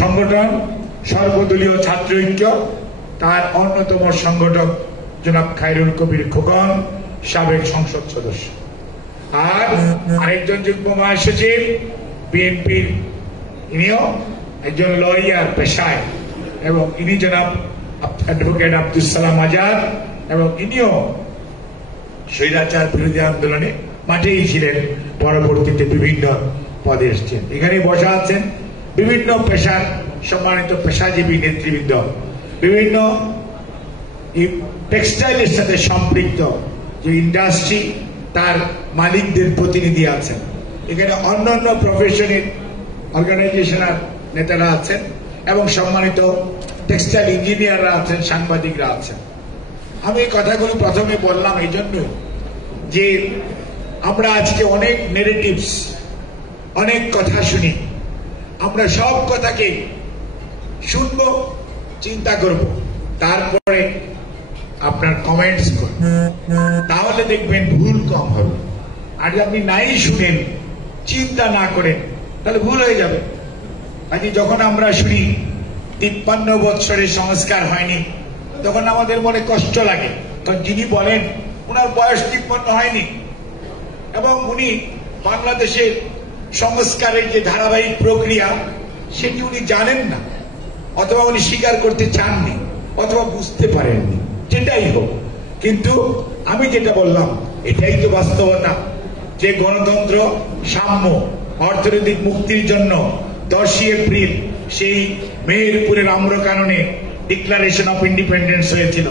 সংগঠন সর্বদলীয় ছাত্র ঐক্য তার অন্যতম সংগঠক জনাব খায়রুল কবির খোকন সাবেক সংসদ সদস্য আর আরেকজন যুগ্ম মহাসচিব বিএনপির ইনিও একজন লয়ার পেশায় এবং ইনি জনাব অ্যাডভোকেট আব্দুল সালাম আজাদ এবং ইনিও স্বৈরাচার বিরোধী আন্দোলনে মাঠেই ছিলেন, পরবর্তীতে বিভিন্ন পদে এসেছেন। এখানে বসা আছেন বিভিন্ন পেশার সম্মানিত পেশাজীবী নেতৃবৃন্দ, বিভিন্ন টেক্সটাইলের সাথে সম্পৃক্ত যে ইন্ডাস্ট্রি তার মালিকদের প্রতিনিধি আছেন। এখানে অন্যান্য প্রফেশনের অর্গানাইজেশনের নেতারা আছেন এবং সম্মানিত টেক্সটাইল ইঞ্জিনিয়াররা আছেন, সাংবাদিকরা আছেন। আমি এই কথাগুলো প্রথমে বললাম এই জন্য যে আমরা আজকে অনেক নেগেটিভস, অনেক কথা শুনি। আমরা সব কথাকে শুনব, চিন্তা করব, তারপরে আপনার কমেন্টস করব, তাহলে দেখবেন ভুল কম হবে। আর আপনি নাই শুনেন, চিন্তা না করেন, তাহলে ভুল হয়ে যাবে। আজকে যখন আমরা শুনি 53 বৎসরের সংস্কার হয়নি, তখন আমাদের মনে কষ্ট লাগে। কারণ যিনি বলেন ওনার বয়স 53 হয়নি এবং উনি বাংলাদেশের সংস্কারের যে ধারাবাহিক প্রক্রিয়া সেটি উনি জানেন না, অথবা উনি স্বীকার করতে চাননি, অথবা বুঝতে পারেননি, যেটাই হোক। কিন্তু আমি যেটা বললাম এটাই তো বাস্তবতা, যে গণতন্ত্র, সাম্য, অর্থনৈতিক মুক্তির জন্য 10ই এপ্রিল সেই মেহেরপুরের আম্রকাননে ডিক্লারেশন অফ ইন্ডিপেন্ডেন্স হয়েছিল।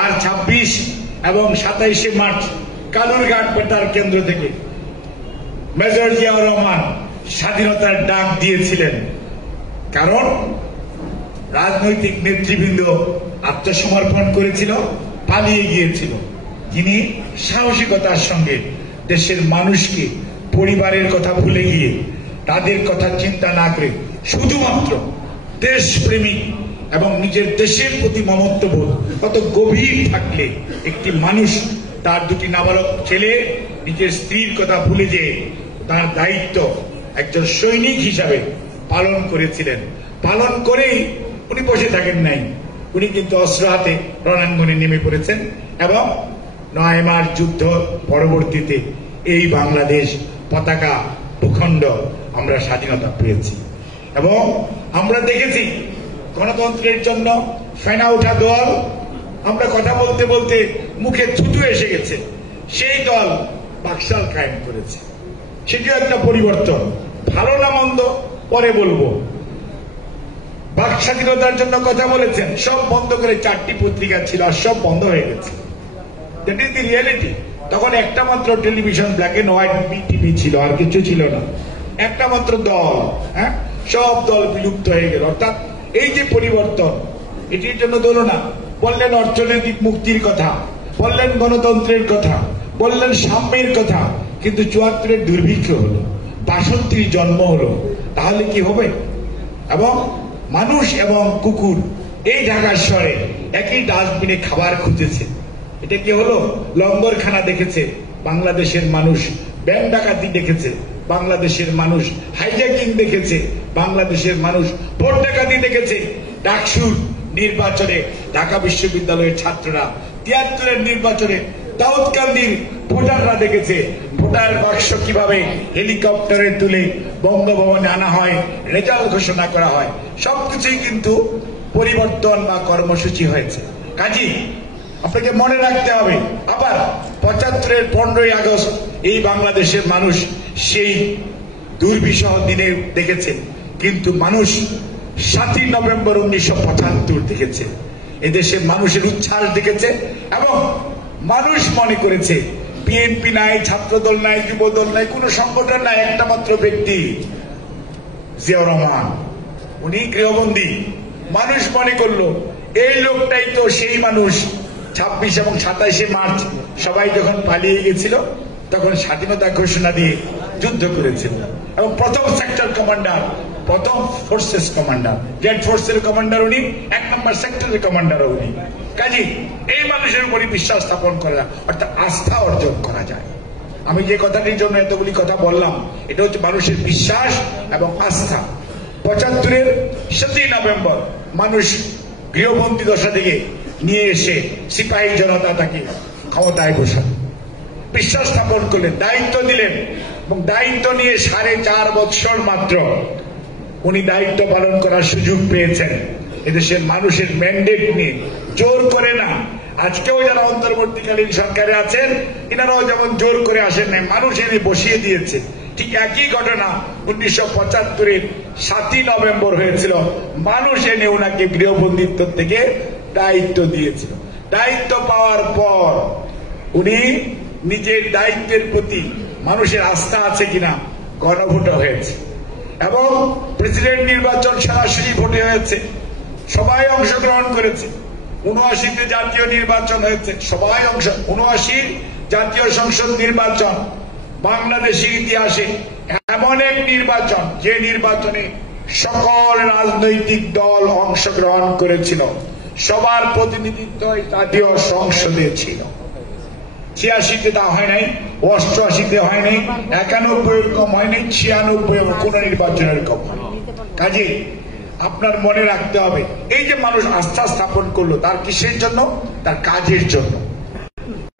আর 26 এবং 27শে মার্চ কালুরঘাট বেতার কেন্দ্র থেকে মেজর জিয়াউর রহমান স্বাধীনতার ডাক দিয়েছিলেন। কারণ রাজনৈতিক নেতৃবৃন্দ আত্মসমর্পণ করেছিল, পালিয়ে গিয়েছিল। তিনি সাহসিকতার সঙ্গে দেশের মানুষকে, পরিবারের কথা ভুলে গিয়ে, তাদের কথা চিন্তা না করে শুধুমাত্র দেশপ্রেমিক এবং নিজের দেশের প্রতি মমত্ববোধ কত গভীর থাকলে একটি মানুষ তার দুটি নাবালক ছেলে, নিজের স্ত্রীর কথা ভুলে যেয়ে তার দায়িত্ব একজন সৈনিক হিসাবে পালন করেছিলেন। পালন করেই উনি বসে থাকেন নাই, উনি কিন্তু অস্ত্র হাতে রণাঙ্গনে নেমে পড়েছেন এবং 9 মাস যুদ্ধ পরবর্তীতে এই বাংলাদেশ পতাকা ভূখণ্ড আমরা স্বাধীনতা পেয়েছি। এবং আমরা দেখেছি গণতন্ত্রের জন্য ফেনা ওঠা দল, আমরা কথা বলতে বলতে মুখে থুতু এসে গেছে, সেই দল বাকশাল কায়েম করেছে। সেটিও একটা পরিবর্তন। ভালো না মন্দ পরে বলবো। বাক স্বাধীনতার জন্য কথা বলেছেন, সব বন্ধ করে 4টি পত্রিকা ছিল, আর সব বন্ধ হয়ে গেছে। That is the reality. তখন একটা মাত্র television, black and white TV ছিল, আর কিছু ছিল না। একটা মাত্র দল, সব দল বিলুপ্ত হয়ে গেল। অর্থাৎ এই যে পরিবর্তন, এটির জন্য দোলনা। বললেন অর্থনৈতিক মুক্তির কথা, বললেন গণতন্ত্রের কথা, বললেন সাম্যের কথা, কিন্তু 74-এর দুর্ভিক্ষ হলো, 62-র জন্ম হলো, তাহলে কি হবে? এবং মানুষ এবং কুকুর এই ঢাকার শহরে একই ডাস্টবিনে খাবার খুঁজেছে। এটা কি হলো? লঙ্গরখানা দেখেছে বাংলাদেশের মানুষ, ব্যাংক ডাকাতি দেখেছে বাংলাদেশের মানুষ, হাইজ্যাকিং দেখেছে বাংলাদেশের মানুষ, ভোট ডাকাতি দেখেছে। ডাকসুর নির্বাচনে ঢাকা বিশ্ববিদ্যালয়ের ছাত্ররা, 73-এর নির্বাচনে দাউদকান্দির ভোটাররা দেখেছে ভোটার বাক্স কিভাবে হেলিকপ্টারে তুলে বঙ্গভবনে আনা হয়, রেজাল্ট ঘোষণা করা হয়। সবকিছুই কিন্তু পরিবর্তন বা কর্মসূচি হয়েছে। কাজেই আপনাকে মনে রাখতে হবে, আবার 75-এর 15ই আগস্ট এই বাংলাদেশের মানুষ সেই দুর্বিষহ দিনে দেখেছে, কিন্তু মানুষ 7ই নভেম্বর 1975 দেখেছে। এদেশের মানুষের উচ্ছ্বাস দেখেছে এবং মানুষ মনে করেছে বিএনপি নাই, ছাত্রদল নাই, যুবদল নাই, কোন সংগঠন নাই, একটা মাত্র ব্যক্তি জিয়াউর রহমান। উনি গৃহবন্দী। মানুষ মনে করলো এই লোকটাই তো সেই মানুষ 26 এবং 27শে মার্চ সবাই যখন পালিয়ে গেছিল তখন স্বাধীনতা ঘোষণা দিয়ে যুদ্ধ করেছিল। এবং প্রথম সেক্টর কমান্ডার, প্রথম ফোর্সেস কমান্ডার, জেড ফোর্সের কমান্ডার উনি, 1 নম্বর সেক্টরের কমান্ডার উনি। কাজী এই মানুষের উপরই বিশ্বাস স্থাপন করা, অর্থাৎ আস্থা অর্জন করা যায়। আমি যে কথাটির জন্য এতগুলি কথা বললাম, এটা হচ্ছে মানুষের বিশ্বাস এবং আস্থা। 75-এর 7ই নভেম্বর মানুষ গৃহবন্দী দশা থেকে নিয়ে এসে সিপাহী জনতা তাকে ক্ষমতায় বসান, বিশ্বাস স্থাপন করলেন, দায়িত্ব দিলেন এবং দায়িত্ব নিয়ে 4.5 বছর মাত্র উনি দায়িত্ব পালন করার সুযোগ পেয়েছেন। এদেশের মানুষের ম্যান্ডেট নিয়ে জোর করে না। আজকেও যারা অন্তর্বর্তীকালীন সরকারে আছেন এনারাও যেমন জোর করে আসেন না, মানুষ এনে বসিয়ে দিয়েছে। ঠিক একই ঘটনা 1975-এর 7ই নভেম্বর হয়েছিল, মানুষ এনে ওনাকে গৃহবন্দিত্ব থেকে দায়িত্ব দিয়েছিল। দায়িত্ব পাওয়ার পর উনি নিজের দায়িত্বের প্রতি মানুষের আস্থা আছে কিনা গণভোট হয়েছে এবং প্রেসিডেন্ট নির্বাচন সরাসরি ভোটে হয়েছে, সবাই অংশগ্রহণ করেছে। 79-তে জাতীয় নির্বাচন হয়েছে, সবাই 79 জাতীয় সংসদ নির্বাচন বাংলাদেশের ইতিহাসে এমন এক নির্বাচন যে নির্বাচনে সকল রাজনৈতিক দল অংশগ্রহণ করেছিল, সবার প্রতিনিধিত্ব জাতীয় সংসদে ছিল। 86-তে তা হয় নাই, 88-তে হয় নাই, 91 এরকম হয় নাই, 96 কোন নির্বাচন এরকম হয়। কাজে আপনার মনে রাখতে হবে, এই যে মানুষ আস্থা স্থাপন করলো তার কিসের জন্য? তার কাজের জন্য।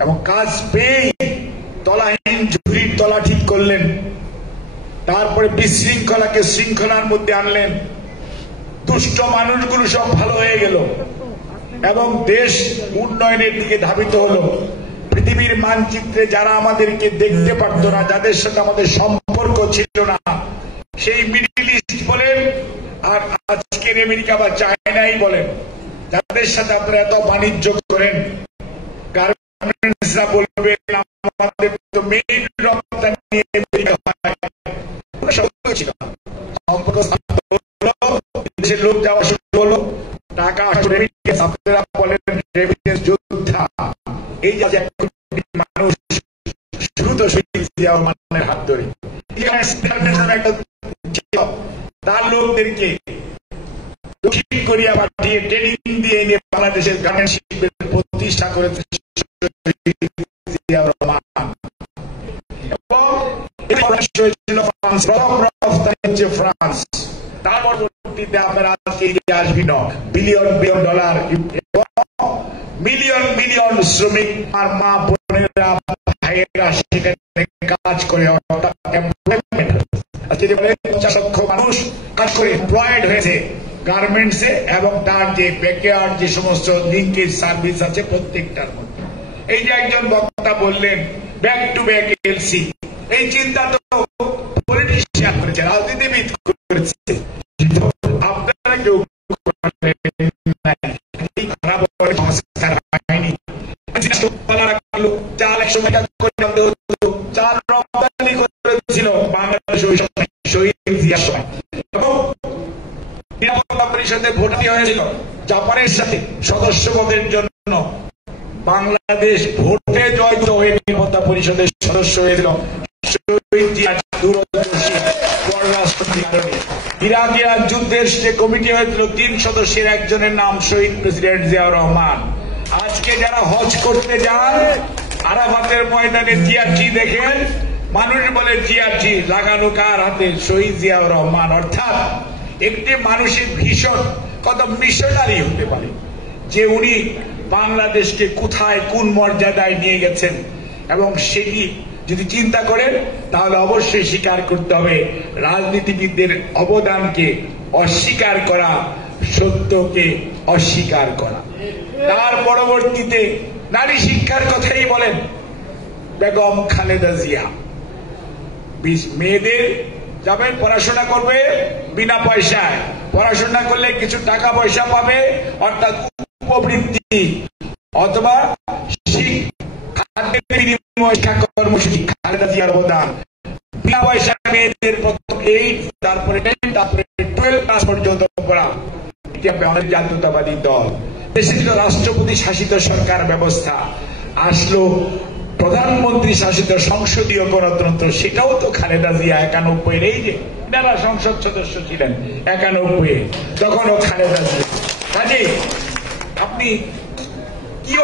এবং কাজ পেয়ে তলাহীন ঝুড়ির তলা ঠিক করলেন, তারপরে বিশৃঙ্খলাকে শৃঙ্খলার মধ্যে আনলেন, দুষ্ট মানুষগুলো সব ভালো হয়ে গেল এবং দেশ উন্নয়নের দিকে ধাবিত হলো। পৃথিবীর মানচিত্রে যারা আমাদেরকে দেখতে পারত না, যাদের সাথে আমাদের সম্পর্ক ছিল না, সেই মিডল ইস্ট বলেন আর আজকের আমেরিকা বা চায়নাই বলেন, যাদের সাথে আপনারা এত বাণিজ্য করেন, গার্মেন্টসরা বলবেন আমাদের তো মেইন রপ্তানি আমেরিকা হয়, সম্পর্ক দেশের লোক যাওয়া শুরু হলো, টাকা আপনারা বলেন রেমিটেন্স যোদ্ধা। এই যে মানুষ দ্রুত মানের হাত ধরে তার লোকদেরকে দক্ষিণ কোরিয়া পাঠিয়ে ট্রেনিং দিয়ে এনে বাংলাদেশের গার্মেন্টস শিল্পের প্রতিষ্ঠা করেছে ফ্রান্স। তার পরবর্তীতে আপনারা আসবেন billion billion dollar, million million শ্রমিক আর মা বোনেরা ভাইয়েরা সেখানে কাজ করে, আজকে 50 লক্ষ মানুষ কাজ করে এমপ্লয়েড হয়েছে গার্মেন্টসে এবং তার যে ব্যাকয়ার্ড যে সমস্ত লিঙ্কেজ সার্ভিস আছে প্রত্যেকটার মধ্যে। এই যে একজন বক্তা বললেন ব্যাক টু ব্যাক এলসি, এই চিন্তা তো পলিটিশিয়ান করেছে, রাজনীতিবিদ করেছে, আপনারা কেউ খারাপ সংস্কার হয়নি। চাল 100 টাকা করে চাল রপ্তানি করেছিল বাংলাদেশ ওই সময় শহীদ জিয়ার সময় এবং নিরাপত্তা পরিষদে ভোট হয়েছিল জাপানের সাথে সদস্য পদের জন্য। বাংলাদেশ ভোটে জয়যুক্ত হয়ে নিরাপত্তা পরিষদের সদস্য হয়েছিল শহীদ জিয়ার দূরদর্শী পররাষ্ট্রনীতির কারণে। ইরাক যুদ্ধের যে কমিটি হয়েছিল 3 সদস্যের একজনের নাম শহীদ প্রেসিডেন্ট জিয়াউর রহমান। আজকে যারা হজ করতে যান আরাফাতের ময়দানে জিয়ারটি দেখেন, মানুষ বলে জিয়ারটি লাগানো কার হাতে? শহীদ জিয়াউর রহমান। অর্থাৎ একটি মানুষের ভীষণ কত মিশনারি হতে পারে যে উনি বাংলাদেশকে কোথায় কোন মর্যাদায় নিয়ে গেছেন, এবং সেটি যদি চিন্তা করেন তাহলে অবশ্যই স্বীকার করতে হবে রাজনীতিবিদদের অবদানকে অস্বীকার করা, সত্যকে অস্বীকার করা। তার পরবর্তীতে নারী শিক্ষার কথাই বলেন বেগম খালেদা জিয়া, মেয়েদের যাবেন পড়াশোনা করবে বিনা পয়সায়, পড়াশোনা করলে কিছু টাকা পয়সা পাবে, অর্থাৎ উপবৃত্তি অথবা শিক্ষা কর্মসূচি। খালেদা জিয়ার অবদান বিনা পয়সা মেয়েদের প্রথম 8 তারপরে 10 তারপরে 12 ক্লাস পর্যন্ত পড়া। এটি আমাদের জাতীয়তাবাদী দল। দেশে ছিল রাষ্ট্রপতি শাসিত সরকার ব্যবস্থা, আসলো প্রধানমন্ত্রী শাসিত সংসদীয় গণতন্ত্র, সেটাও তো খালেদা জিয়া 91-এর, এই যে যারা সংসদ সদস্য ছিলেন 91-এ, তখনও খালেদা জিয়া। কাজে আপনি কি